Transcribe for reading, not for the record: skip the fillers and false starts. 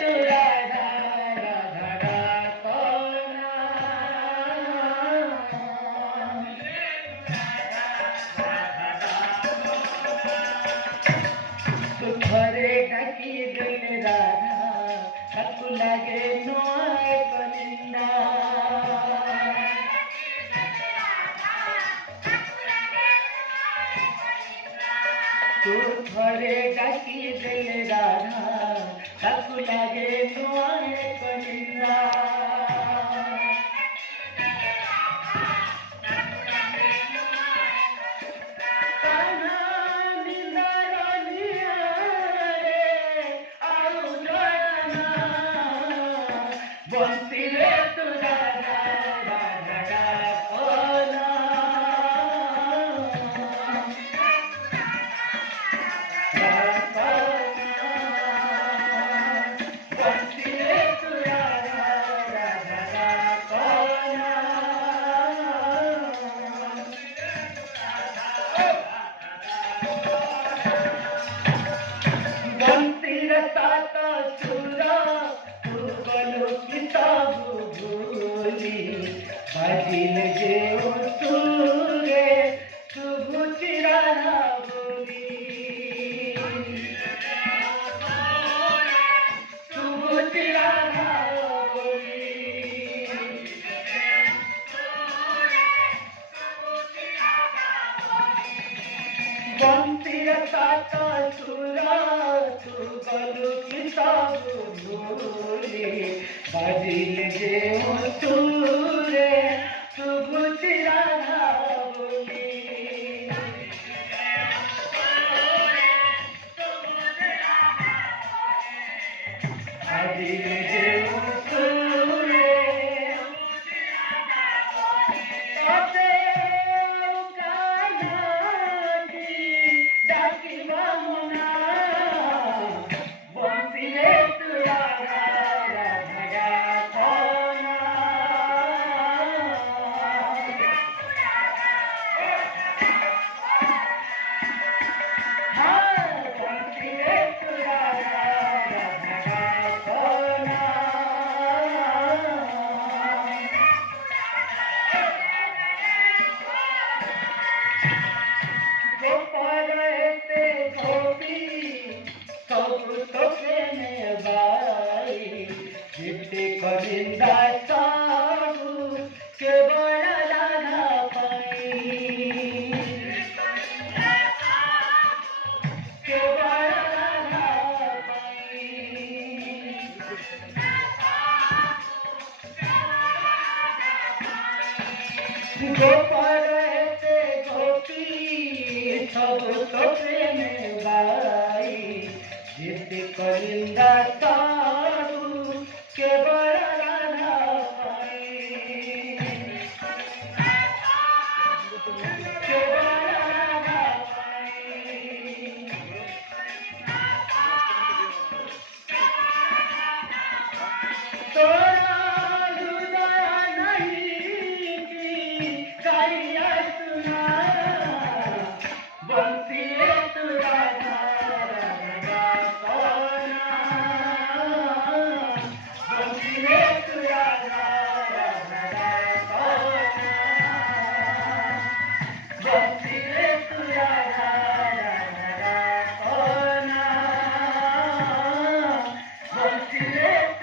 तू राधा राधा डाको ना तू थरे ढकी दिल राधा ताकू लागे नोए कनिंदा तू थरे ढकी दिल राधा ताकू लागे नोए कनिंदा बंसी रे तू राधा राधा डाको ना बंसी रे तू राधा राधा डाको ना बंसी रे सात सुरा तू गलो की सब भूली बाजिल जे सुरे तू बुझी राधा बोली तू बुझी राधा बोली बंसी रे सात सुरा तू गलो की सब भूली बाजिल जे सुरे तू बुझी राधा बोली बाजिल जे सुरे ताते कानाटी डाकी बामुना बंसी रे तू राधा राधा डाको ना बंसी रे तू राधा राधा डाको ना गोपाल ते गोपी सब तो प्रेम बाई जिते कलिंदा साबु केवल राधा पाई केवल राधा पाई गोपाल ते गोपी सब तो प्रेम बाई जिते कलिंदा साबु केवल राधा पाई केवल राधा पाई तो